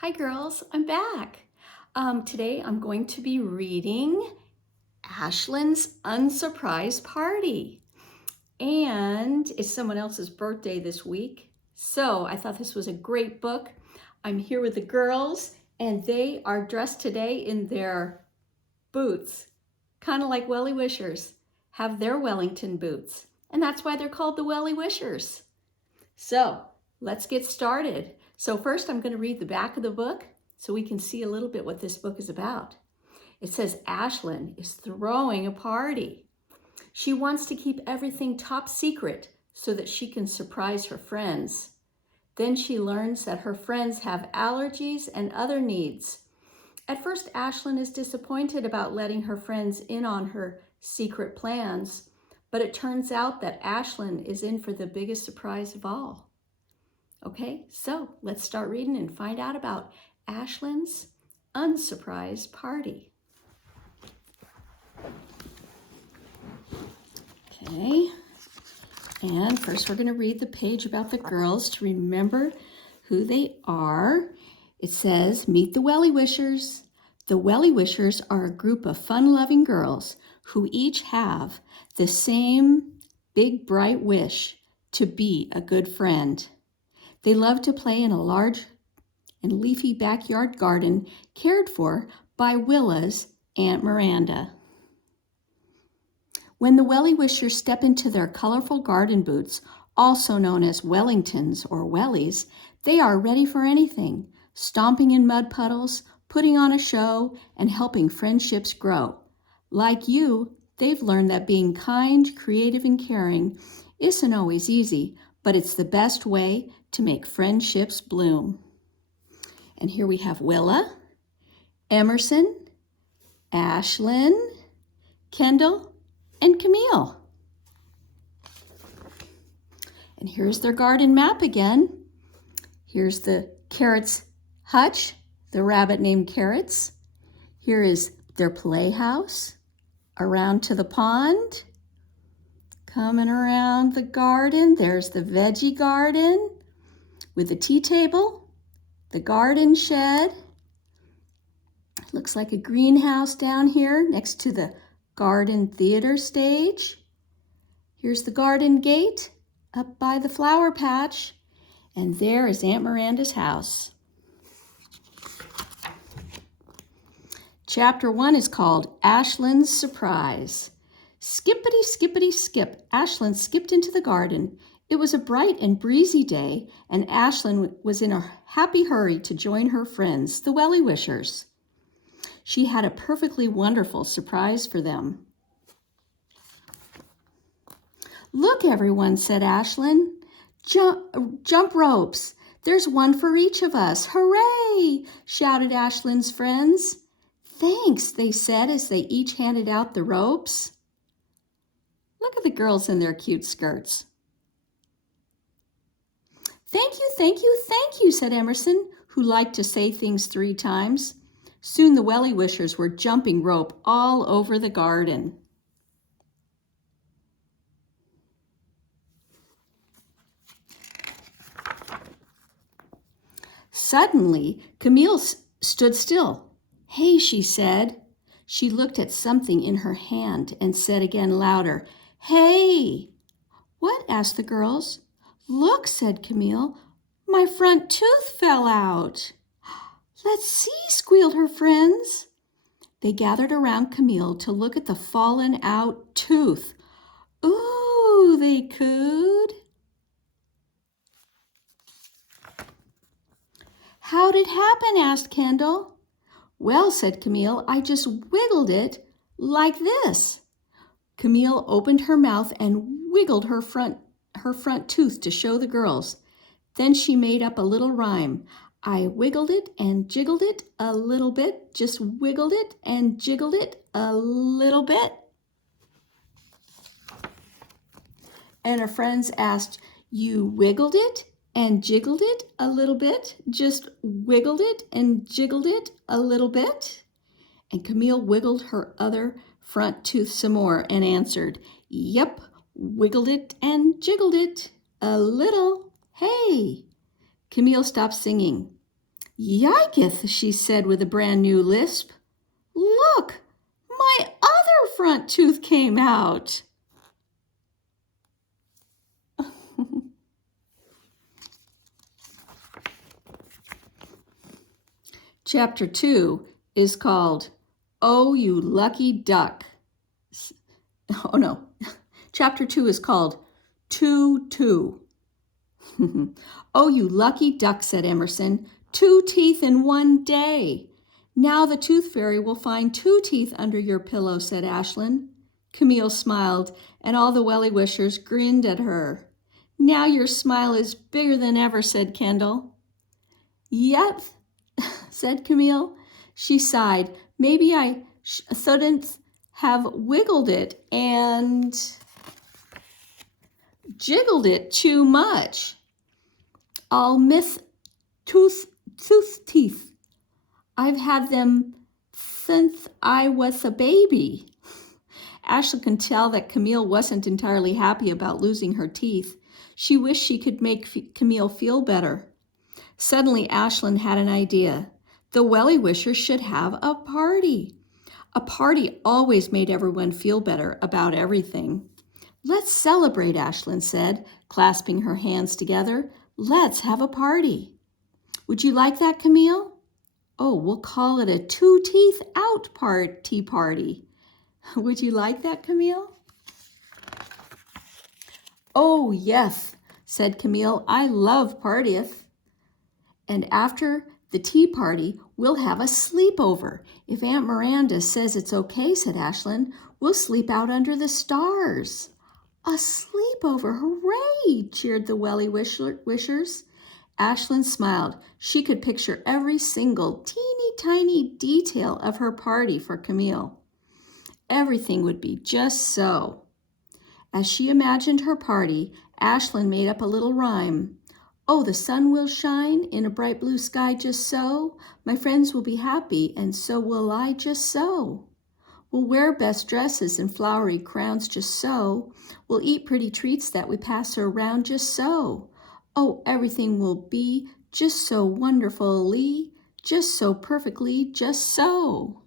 Hi girls, I'm back. Today I'm going to be reading Ashlyn's Unsurprise Party. And it's someone else's birthday this week. So I thought this was a great book. I'm here with the girls and they are dressed today in their boots, kind of like Welly Wishers, have their Wellington boots. And that's why they're called the Welly Wishers. So let's get started. So first I'm going to read the back of the book so we can see a little bit what this book is about. It says Ashlyn is throwing a party. She wants to keep everything top secret so that she can surprise her friends. Then she learns that her friends have allergies and other needs. At first, Ashlyn is disappointed about letting her friends in on her secret plans, but it turns out that Ashlyn is in for the biggest surprise of all. Okay, so let's start reading and find out about Ashlyn's Unsurprise Party. Okay, and first we're going to read the page about the girls to remember who they are. It says, meet the Welly Wishers. The Welly Wishers are a group of fun-loving girls who each have the same big bright wish to be a good friend. They love to play in a large and leafy backyard garden cared for by Willa's Aunt Miranda. When the Welly Wishers step into their colorful garden boots, also known as Wellingtons or Wellies, they are ready for anything, stomping in mud puddles, putting on a show, and helping friendships grow. Like you, they've learned that being kind, creative, and caring isn't always easy, but it's the best way to make friendships bloom. And here we have Willa, Emerson, Ashlyn, Kendall, and Camille. And here's their garden map again. Here's the Carrot's hutch, the rabbit named Carrots. Here is their playhouse, around to the pond. Coming around the garden, there's the veggie garden with the tea table, the garden shed. Looks like a greenhouse down here next to the garden theater stage. Here's the garden gate up by the flower patch, and there is Aunt Miranda's house. Chapter 1 is called Ashlyn's Surprise. Skippity, skippity, skip, Ashlyn skipped into the garden. It was a bright and breezy day, and Ashlyn was in a happy hurry to join her friends, the Welly Wishers. She had a perfectly wonderful surprise for them. Look, everyone, said Ashlyn. Jump ropes. There's one for each of us. Hooray! Shouted Ashlyn's friends. Thanks, they said as they each handed out the ropes. Look at the girls in their cute skirts. Thank you, thank you, thank you, said Emerson, who liked to say things 3 times. Soon the Welly Wishers were jumping rope all over the garden. Suddenly, Camille stood still. Hey, she said. She looked at something in her hand and said again louder, Hey! What? Asked the girls. Look, said Camille. My front tooth fell out. Let's see, squealed her friends. They gathered around Camille to look at the fallen out tooth. Ooh, they cooed. How'd it happen? Asked Kendall. Well, said Camille, I just wiggled it like this. Camille opened her mouth and wiggled her front tooth to show the girls. Then she made up a little rhyme. I wiggled it and jiggled it a little bit, just wiggled it and jiggled it a little bit. And her friends asked, you wiggled it and jiggled it a little bit, just wiggled it and jiggled it a little bit? And Camille wiggled her other front tooth some more and answered, Yep, wiggled it and jiggled it a little. Hey! Camille stopped singing. Yiketh, she said with a brand new lisp. Look, my other front tooth came out. Chapter 2 is called, Oh, You Lucky Duck. Oh, no. Chapter 2 is called, 2-2. Oh, you lucky duck, said Emerson. 2 teeth in one day. Now the tooth fairy will find 2 teeth under your pillow, said Ashlyn. Camille smiled, and all the Welly wishers grinned at her. Now your smile is bigger than ever, said Kendall. Yep, said Camille. She sighed. Maybe I shouldn't have wiggled it and jiggled it too much. I'll miss tooth teeth. I've had them since I was a baby. Ashlyn could tell that Camille wasn't entirely happy about losing her teeth. She wished she could make Camille feel better. Suddenly, Ashlyn had an idea. The Welly wishers should have a party. A party always made everyone feel better about everything. Let's celebrate, Ashlyn said, clasping her hands together. Let's have a party. Would you like that, Camille? Oh, we'll call it a 2 teeth out tea party. Would you like that, Camille? Oh, yes, said Camille. I love parties. And after the tea party, we'll have a sleepover. If Aunt Miranda says it's okay, said Ashlyn, we'll sleep out under the stars. A sleepover, hooray, cheered the Welly wishers. Ashlyn smiled. She could picture every single teeny tiny detail of her party for Camille. Everything would be just so. As she imagined her party, Ashlyn made up a little rhyme. Oh, the sun will shine in a bright blue sky just so. My friends will be happy, and so will I just so. We'll wear best dresses and flowery crowns just so. We'll eat pretty treats that we pass around just so. Oh, everything will be just so wonderfully, just so perfectly, just so.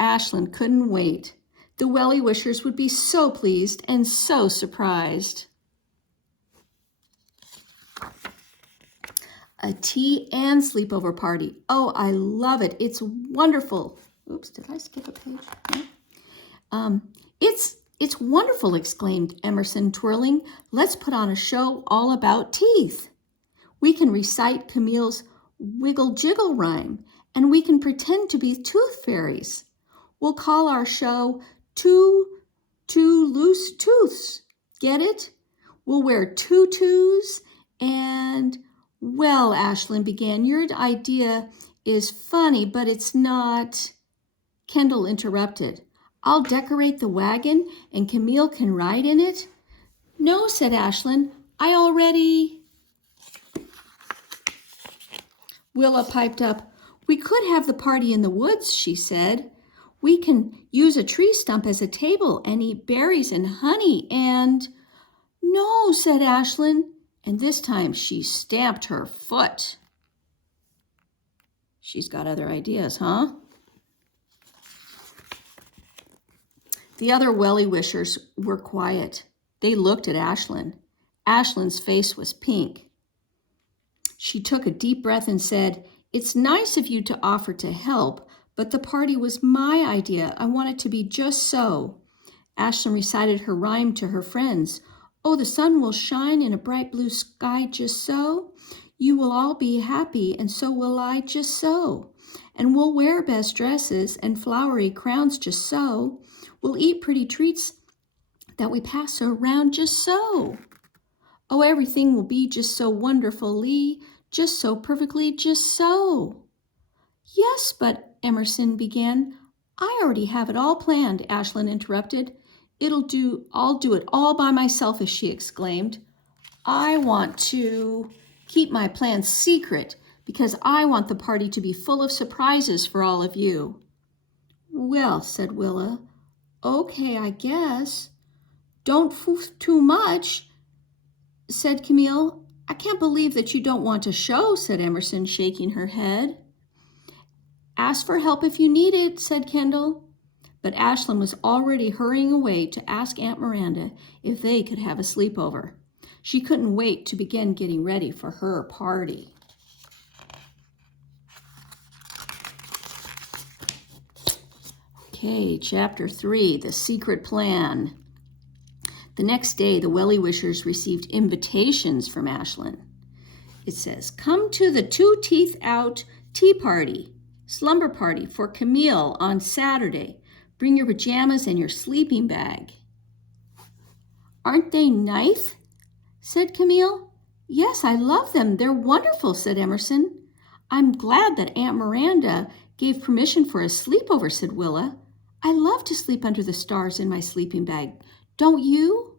Ashlyn couldn't wait. The Welly wishers would be so pleased and so surprised. A tea and sleepover party. Oh, I love it. It's wonderful. Oops, did I skip a page? No. It's wonderful, exclaimed Emerson, twirling. Let's put on a show all about teeth. We can recite Camille's wiggle jiggle rhyme, and we can pretend to be tooth fairies. We'll call our show Two Loose Tooths. Get it? We'll wear tutus and... Well, Ashlyn began, your idea is funny, but it's not... Kendall interrupted. I'll decorate the wagon and Camille can ride in it. No, said Ashlyn, I already... Willa piped up. We could have the party in the woods, she said. We can use a tree stump as a table and eat berries and honey and... No, said Ashlyn, and this time she stamped her foot. She's got other ideas, huh? The other Welly wishers were quiet. They looked at Ashlyn. Ashlyn's face was pink. She took a deep breath and said, It's nice of you to offer to help, but the party was my idea. I want it to be just so. Ashlyn recited her rhyme to her friends. Oh, the sun will shine in a bright blue sky just so. You will all be happy, and so will I just so. And we'll wear best dresses and flowery crowns just so. We'll eat pretty treats that we pass around just so. Oh, everything will be just so wonderfully, just so perfectly, just so. Yes, but Emerson began. I already have it all planned, Ashlyn interrupted. I'll do it all by myself, as she exclaimed. I want to keep my plans secret because I want the party to be full of surprises for all of you. Well, said Willa, okay, I guess. Don't foof too much, said Camille. I can't believe that you don't want to show, said Emerson, shaking her head. Ask for help if you need it, said Kendall. But Ashlyn was already hurrying away to ask Aunt Miranda if they could have a sleepover. She couldn't wait to begin getting ready for her party. Okay, Chapter 3, The Secret Plan. The next day, the Welly Wishers received invitations from Ashlyn. It says, come to the 2 Teeth Out tea party, slumber party for Camille on Saturday. Bring your pajamas and your sleeping bag. Aren't they nice? Said Camille. Yes, I love them. They're wonderful, said Emerson. I'm glad that Aunt Miranda gave permission for a sleepover, said Willa. I love to sleep under the stars in my sleeping bag. Don't you?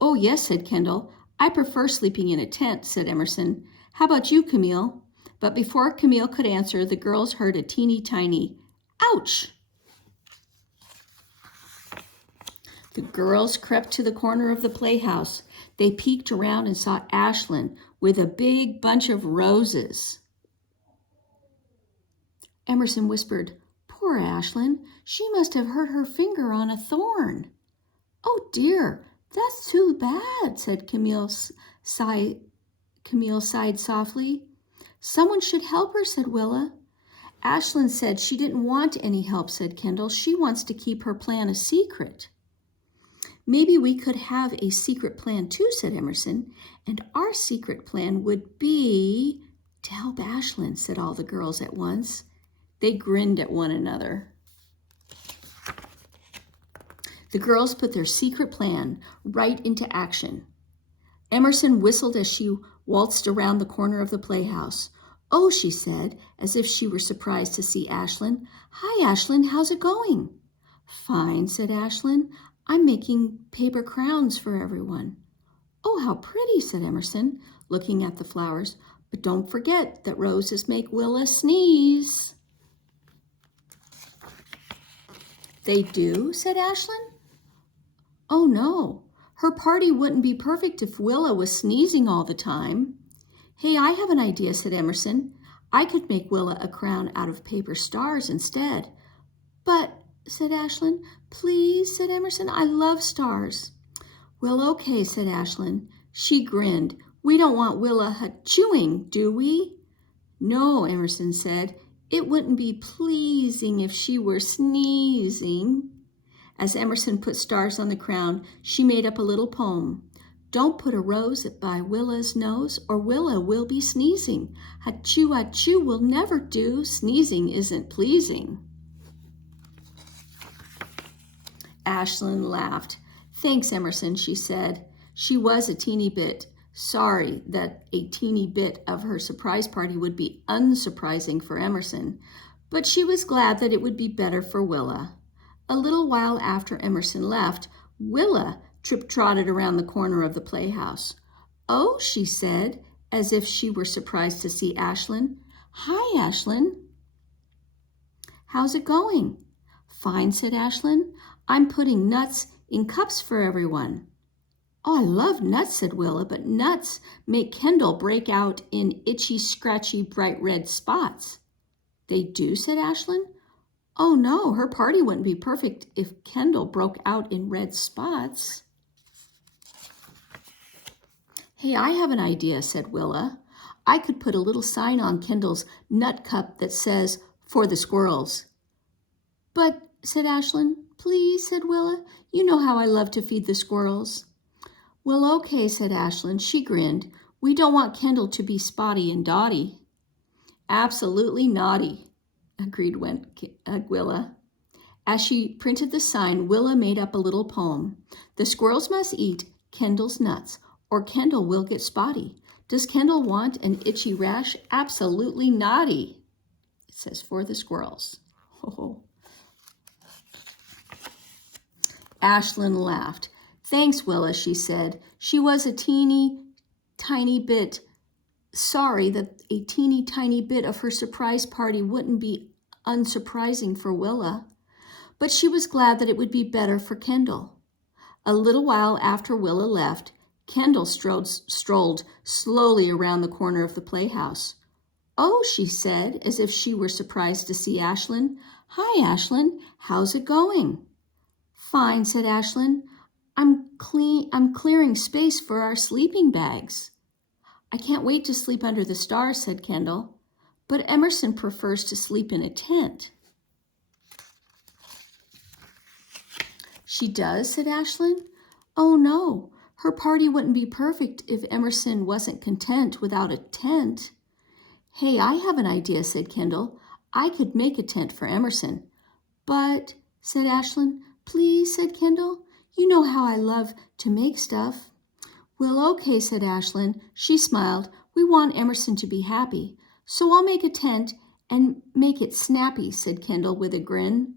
Oh, yes, said Kendall. I prefer sleeping in a tent, said Emerson. How about you, Camille? But before Camille could answer, the girls heard a teeny tiny ouch. The girls crept to the corner of the playhouse. They peeked around and saw Ashlyn with a big bunch of roses. Emerson whispered, poor Ashlyn. She must have hurt her finger on a thorn. Oh, dear, that's too bad, said Camille sighed softly. Someone should help her, said Willa. Ashlyn said she didn't want any help, said Kendall. She wants to keep her plan a secret. Maybe we could have a secret plan too, said Emerson, and our secret plan would be to help Ashlyn, said all the girls at once. They grinned at one another. The girls put their secret plan right into action. Emerson whistled as she waltzed around the corner of the playhouse. Oh, she said, as if she were surprised to see Ashlyn. Hi, Ashlyn, how's it going? Fine, said Ashlyn. I'm making paper crowns for everyone. Oh, how pretty, said Emerson, looking at the flowers. But don't forget that roses make Willa sneeze. They do, said Ashlyn. Oh, no. Her party wouldn't be perfect if Willa was sneezing all the time. Hey, I have an idea, said Emerson. I could make Willa a crown out of paper stars instead. But, said Ashlyn. Please, said Emerson. I love stars. Well, okay, said Ashlyn. She grinned. We don't want Willa chewing, do we? No, Emerson said. It wouldn't be pleasing if she were sneezing. As Emerson put stars on the crown, she made up a little poem. Don't put a rose by Willa's nose, or Willa will be sneezing. Achoo, achoo will never do. Sneezing isn't pleasing. Ashlyn laughed. Thanks, Emerson, she said. She was a teeny bit sorry that a teeny bit of her surprise party would be unsurprising for Emerson, but she was glad that it would be better for Willa. A little while after Emerson left, Willa trip-trotted around the corner of the playhouse. Oh, she said, as if she were surprised to see Ashlyn. Hi, Ashlyn. How's it going? Fine, said Ashlyn. I'm putting nuts in cups for everyone. Oh, I love nuts, said Willa, but nuts make Kendall break out in itchy, scratchy, bright red spots. They do, said Ashlyn. Oh, no, her party wouldn't be perfect if Kendall broke out in red spots. Hey, I have an idea, said Willa. I could put a little sign on Kendall's nut cup that says, for the squirrels. But, said Ashlyn. Please, said Willa. You know how I love to feed the squirrels. Well, okay, said Ashlyn. She grinned. We don't want Kendall to be spotty and dotty. Absolutely naughty, agreed Willa. As she printed the sign, Willa made up a little poem. The squirrels must eat Kendall's nuts, or Kendall will get spotty. Does Kendall want an itchy rash? Absolutely naughty. It says for the squirrels. Oh. Ashlyn laughed. Thanks, Willa, she said. She was a teeny tiny bit sorry that a teeny tiny bit of her surprise party wouldn't be unsurprising for Willa, but she was glad that it would be better for Kendall. A little while after Willa left, Kendall strolled slowly around the corner of the playhouse. "Oh," she said, as if she were surprised to see Ashlyn. "Hi, Ashlyn. How's it going?" "Fine," said Ashlyn. I'm clearing space for our sleeping bags." "I can't wait to sleep under the stars," said Kendall. "But Emerson prefers to sleep in a tent." "She does?" said Ashlyn. "Oh, no. Her party wouldn't be perfect if Emerson wasn't content without a tent." "Hey, I have an idea," said Kendall. "I could make a tent for Emerson." "But," said Ashlyn. "Please," said Kendall. "You know how I love to make stuff." "Well, okay," said Ashlyn. She smiled. "We want Emerson to be happy. So I'll make a tent and make it snappy," said Kendall with a grin.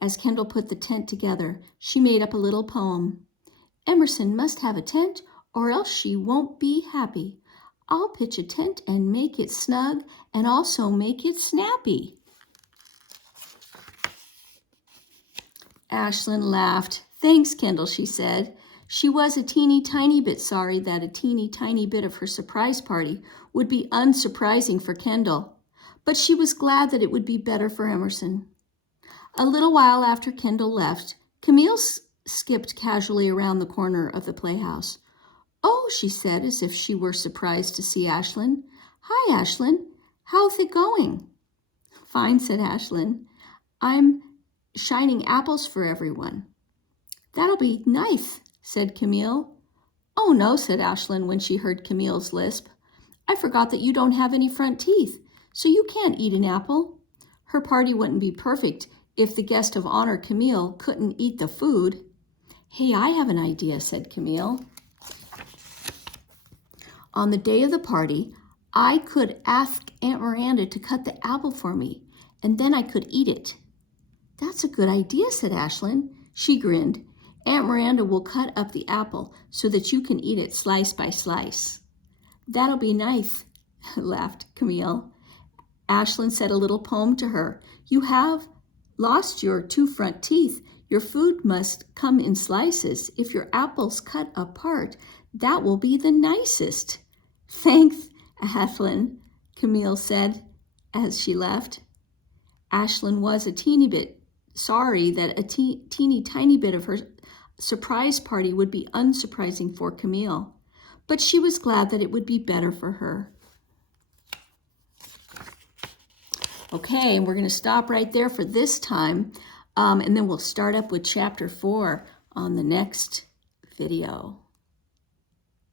As Kendall put the tent together, she made up a little poem. "Emerson must have a tent or else she won't be happy. I'll pitch a tent and make it snug and also make it snappy." Ashlyn laughed. "Thanks, Kendall," she said. She was a teeny tiny bit sorry that a teeny tiny bit of her surprise party would be unsurprising for Kendall, but she was glad that it would be better for Emerson. A little while after Kendall left, Camille skipped casually around the corner of the playhouse. "Oh," she said, as if she were surprised to see Ashlyn. "Hi, Ashlyn. How's it going?" "Fine," said Ashlyn. "I'm shining apples for everyone." "That'll be nice," said Camille. "Oh, no," said Ashlyn when she heard Camille's lisp. "I forgot that you don't have any front teeth, so you can't eat an apple." Her party wouldn't be perfect if the guest of honor, Camille, couldn't eat the food. "Hey, I have an idea," said Camille. "On the day of the party, I could ask Aunt Miranda to cut the apple for me, and then I could eat it." "That's a good idea," said Ashlyn. She grinned. "Aunt Miranda will cut up the apple so that you can eat it slice by slice." "That'll be nice," laughed Camille. Ashlyn said a little poem to her. "You have lost your 2 front teeth. Your food must come in slices. If your apple's cut apart, that will be the nicest." "Thanks, Ashlyn," Camille said as she left. Ashlyn was a teeny bit sorry that a teeny tiny bit of her surprise party would be unsurprising for Camille, but she was glad that it would be better for her. Okay, and we're going to stop right there for this time, and then we'll start up with chapter 4 on the next video.